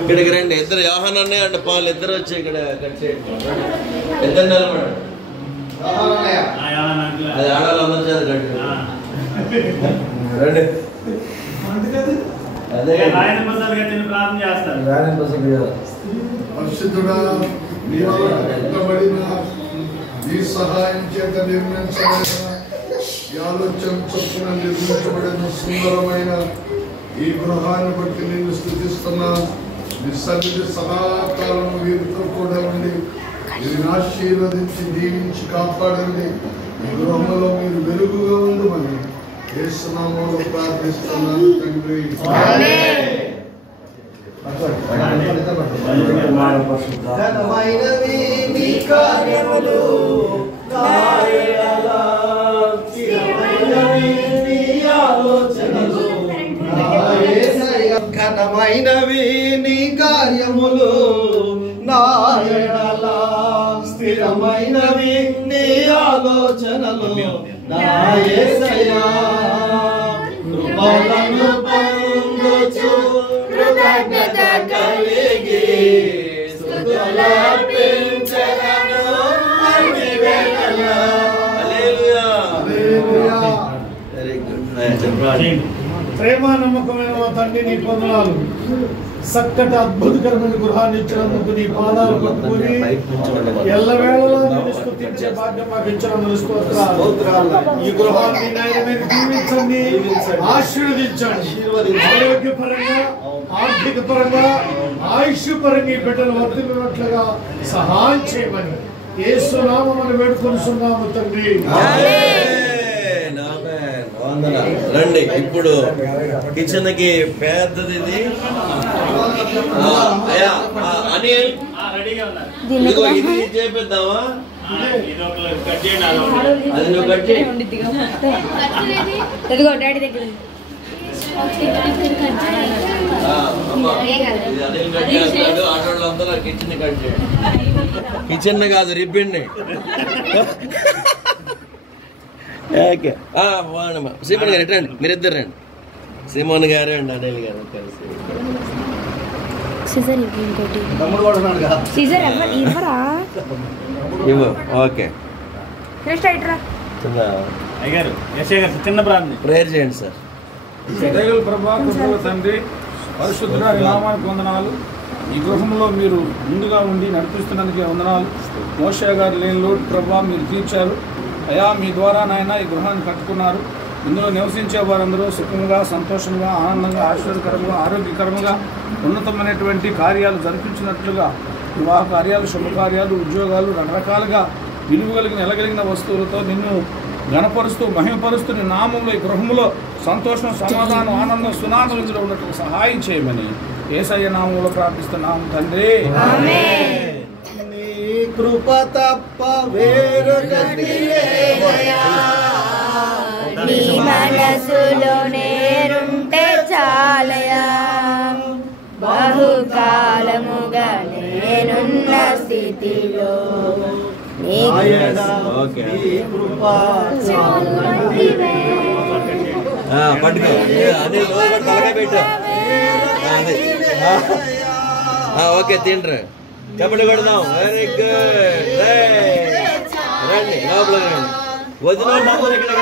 ఇక్కడికి రండి ఇద్దరు యోహానన్నే అండ్ పాలు ఇద్దరు వచ్చి ఇక్కడ కట్ చేయండి ఇద్దరు నిలబడండి అది ఆడాలి అందరి చేత రండి అదే ప్రార్థన చేస్తారు ఈ సహాయం చేత నిర్మించబడిన ఈ ఆలోచన చొప్పున నిర్మించబడిన సుందరమైన ఈ గృహాన్ని బట్టి నేను స్తుతిస్తున్నా. మీ సన్నిధి సదాకాలం వీరితో కూడా ఉండి వీరిని ఆశీర్వదించి దీవించి కాపాడండి. ఈ గృహంలో మీరు వెలుగుగా ఉండమని యేసు నామములో ప్రార్థిస్తున్నాను తండ్రి. ఘనమైనవి నీ కార్యములు ఘనమైనవి నీ కార్యములు నా ఎడల స్థిరమైనవి నీ ఆలోచనలు నా యేసయ్యా కృపలను పొందుచు కృతజ్ఞత కలిగి స్తుతులర్పించెదను అన్ని వేళలా. హల్లెలూయా హల్లెలూయా. Very good. ప్రేమ నమ్మకమైన మా తండ్రి నీ వందనాలు. చక్కటి అద్భుతకరమైన గృహాన్ని ఇచ్చినందుకు నీ పాదాలు పట్టుకుని ఎల్లవేళలా నిన్ను స్తుతించే భాగ్యం మాకు ఇచ్చినందుకు స్తోత్రాలు. ఈ గృహాన్ని నాయన మీరు దీవించండి, ఆశీర్వదించండి. ఆరోగ్యపరంగా, ఆర్థిక పరంగా, ఆయుష్ పరంగా ఈ బిడ్డలు వర్ధిల్లినట్లుగా సహాయం చేయమని యేసు నామమున వేడుకొనుచున్నాము తండ్రి. రండి ఇప్పుడు కిచెన్ కి పెద్దది ఇది. అనిల్ ఇదిగో ఇది చేపిద్దామా? అది నువ్వు కట్ చేయి. డాడీ దగ్గర అనిల్ కట్ చేస్తాడు. ఆటోళ్ళంతా కిచెన్ కట్ చేయండి. కిచెన్ కాదు రిబ్బన్ ని. సీమన్ గారు ఎట్రండి, మీరిద్దరు రండి. సీమన్ గారు అండి అనిల్ గారు కలిసి. ఓకే చిన్న ప్రార్థన ప్రేయర్ చేయండి సార్. ప్రభా తండ్రి పరిశుద్ధుడా నామానికి వందనాలు. ఈ గృహంలో మీరు ముందుగా ఉండి నడిపిస్తున్నందుకు వందనాలు. మోషే గారు లేని లోటు ప్రభా మీరు తీర్చారు అయా. మీ ద్వారా నాయన ఈ గృహాన్ని కట్టుకున్నారు. ఇందులో నివసించే వారందరూ సుఖంగా, సంతోషంగా, ఆనందంగా, ఆశ్చర్యకరంగా, ఆరోగ్యకరంగా ఉన్నతమైనటువంటి కార్యాలు జరిపించినట్లుగా వివాహ కార్యాలు, శుభకార్యాలు, ఉద్యోగాలు, రకరకాలుగా విలువ కలిగిన నిలగలిగిన వస్తువులతో నిన్ను ఘనపరుస్తూ మహిమపరుస్తూ నీ నామంలో ఈ గృహంలో సంతోషం, సమాధానం, ఆనందం, సునాదం ఇందులో ఉన్నట్టు సహాయం చేయమని యేసయ్య నామంలో ప్రార్థిస్తున్నాము తండ్రి. కృప తప్ప వేరు గతి లేదయా. నీ మనసులో నేరుంటే చాలయా. బహుకాలముగా నేనున్న స్థితిలో పట్టుకో తలకాయ పెట్టు. ఓకే తిండ్రు చెప్పండి కొడదాం. Very good. రండి లోపలికి రండి. వదిన లోపలికి రండి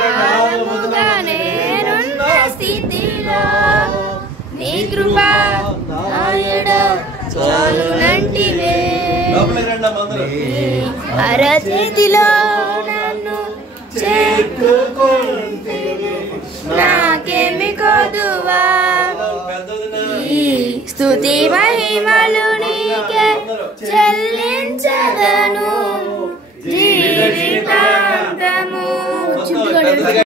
అందరూ. అరచేతిలో నన్ను చేర్చుకుంటే నాకేమి కొదువా. ఈ స్తుతి మహిమలు నీకే చెల్లించదను జీవితాంతము.